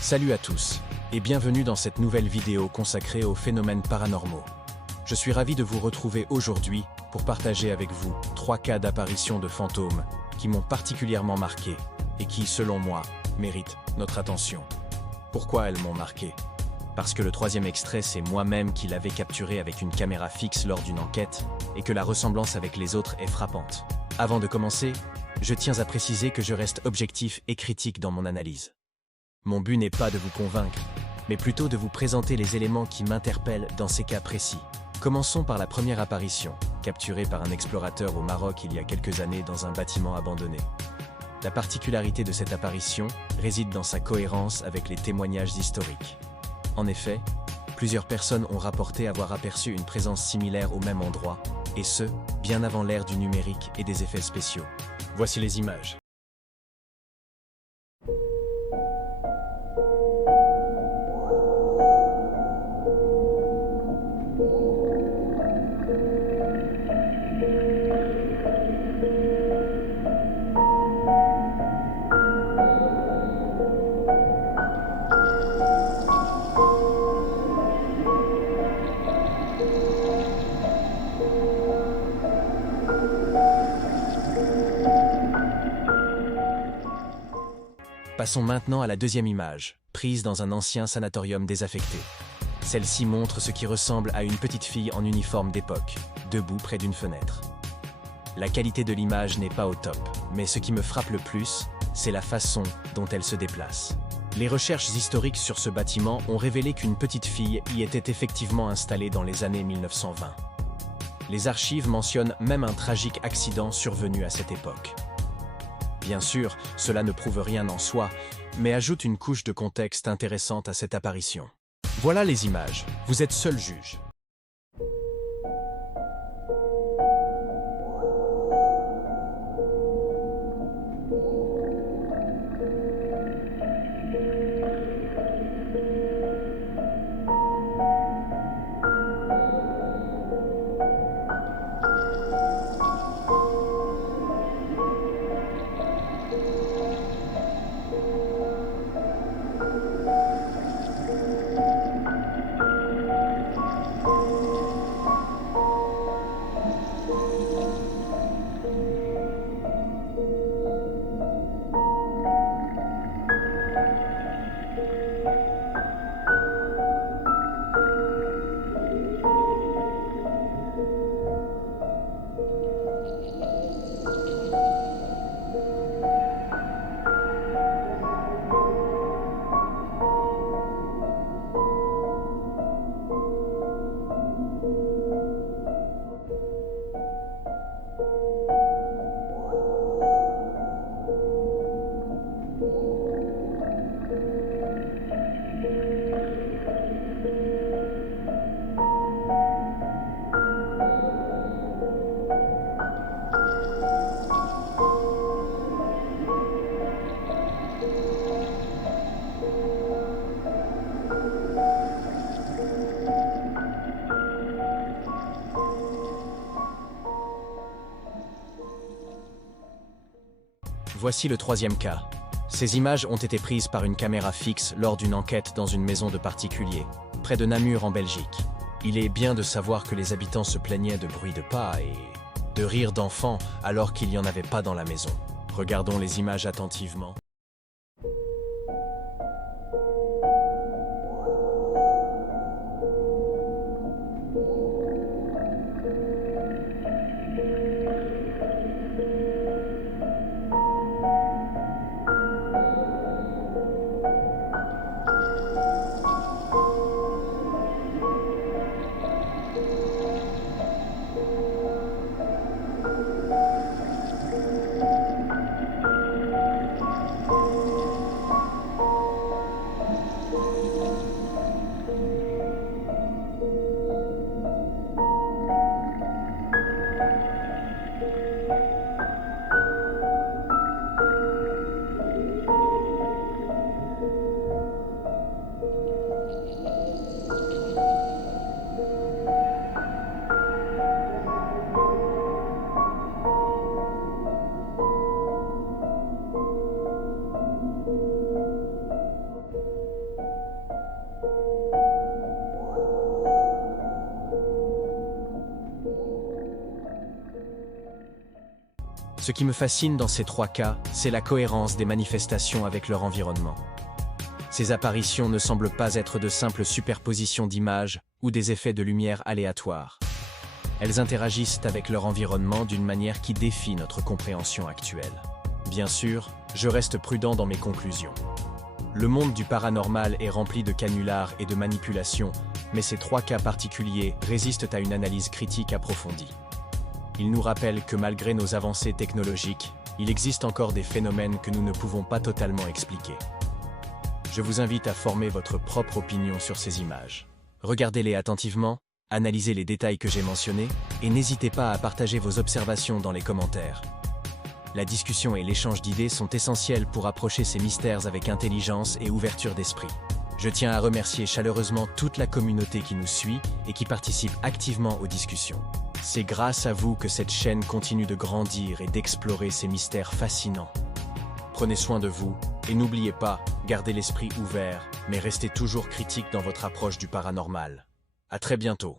Salut à tous, et bienvenue dans cette nouvelle vidéo consacrée aux phénomènes paranormaux. Je suis ravi de vous retrouver aujourd'hui pour partager avec vous 3 cas d'apparition de fantômes qui m'ont particulièrement marqué et qui, selon moi, méritent notre attention. Pourquoi elles m'ont marqué? Parce que le 3e extrait, c'est moi-même qui l'avais capturé avec une caméra fixe lors d'une enquête et que la ressemblance avec les autres est frappante. Avant de commencer, je tiens à préciser que je reste objectif et critique dans mon analyse. Mon but n'est pas de vous convaincre, mais plutôt de vous présenter les éléments qui m'interpellent dans ces cas précis. Commençons par la première apparition, capturée par un explorateur au Maroc il y a quelques années dans un bâtiment abandonné. La particularité de cette apparition réside dans sa cohérence avec les témoignages historiques. En effet, plusieurs personnes ont rapporté avoir aperçu une présence similaire au même endroit, et ce, bien avant l'ère du numérique et des effets spéciaux. Voici les images. Passons maintenant à la deuxième image, prise dans un ancien sanatorium désaffecté. Celle-ci montre ce qui ressemble à une petite fille en uniforme d'époque, debout près d'une fenêtre. La qualité de l'image n'est pas au top, mais ce qui me frappe le plus, c'est la façon dont elle se déplace. Les recherches historiques sur ce bâtiment ont révélé qu'une petite fille y était effectivement installée dans les années 1920. Les archives mentionnent même un tragique accident survenu à cette époque. Bien sûr, cela ne prouve rien en soi, mais ajoute une couche de contexte intéressante à cette apparition. Voilà les images, vous êtes seul juge. Voici le 3e cas. Ces images ont été prises par une caméra fixe lors d'une enquête dans une maison de particulier, près de Namur en Belgique. Il est bien de savoir que les habitants se plaignaient de bruits de pas et de rires d'enfants alors qu'il n'y en avait pas dans la maison. Regardons les images attentivement. Ce qui me fascine dans ces 3 cas, c'est la cohérence des manifestations avec leur environnement. Ces apparitions ne semblent pas être de simples superpositions d'images ou des effets de lumière aléatoires. Elles interagissent avec leur environnement d'une manière qui défie notre compréhension actuelle. Bien sûr, je reste prudent dans mes conclusions. Le monde du paranormal est rempli de canulars et de manipulations, mais ces 3 cas particuliers résistent à une analyse critique approfondie. Ils nous rappellent que malgré nos avancées technologiques, il existe encore des phénomènes que nous ne pouvons pas totalement expliquer. Je vous invite à former votre propre opinion sur ces images. Regardez-les attentivement, analysez les détails que j'ai mentionnés, et n'hésitez pas à partager vos observations dans les commentaires. La discussion et l'échange d'idées sont essentiels pour approcher ces mystères avec intelligence et ouverture d'esprit. Je tiens à remercier chaleureusement toute la communauté qui nous suit et qui participe activement aux discussions. C'est grâce à vous que cette chaîne continue de grandir et d'explorer ces mystères fascinants. Prenez soin de vous, et n'oubliez pas, gardez l'esprit ouvert, mais restez toujours critique dans votre approche du paranormal. À très bientôt.